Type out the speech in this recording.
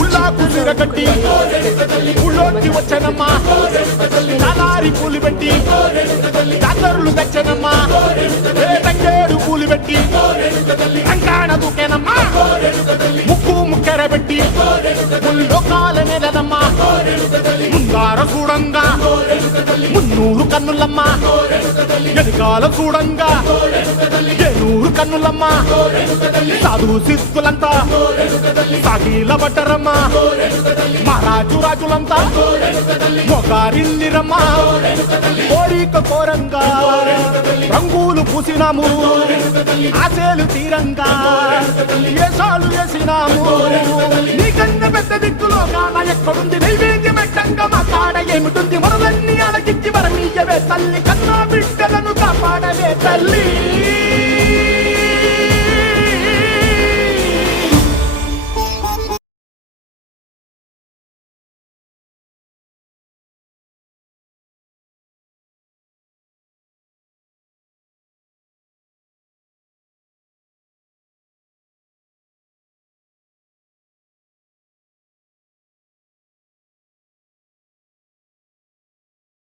ఉల్లాకు సిరగట్టి ఊళ్ళోకి వచ్చనమ్మా నాలారి పూలు పెట్టి జాతరులు తెచ్చనమ్మా తంగేడు పూలు పెట్టి రంగాణ దూకేనమ్మా ముక్కు ముక్కెర పెట్టి ముల్లోకాల నెలనమ్మా ముందార చూడంగా మున్నూరు కన్నులమ్మా ఎనకాల చూడంగా ఏనూరు కన్నులమ్మా సాధు సిద్ధులంతా సాగిల పట్టరమ్మా మహారాజు రాజులంతా మొగారిల్లిరమ్మా కోరిక కోరంగా రంగులు పూసినాము ఆశలు తీరంగా ఏసాలు వేసినాము నీకన్నా పెద్ద దిక్కులో కాన ఎక్కడుంది నైవేద్యం పెట్టంగా మా కాడ ఏమిటుంది మనలన్నీ అలకిచ్చి మరమీయవే తల్లి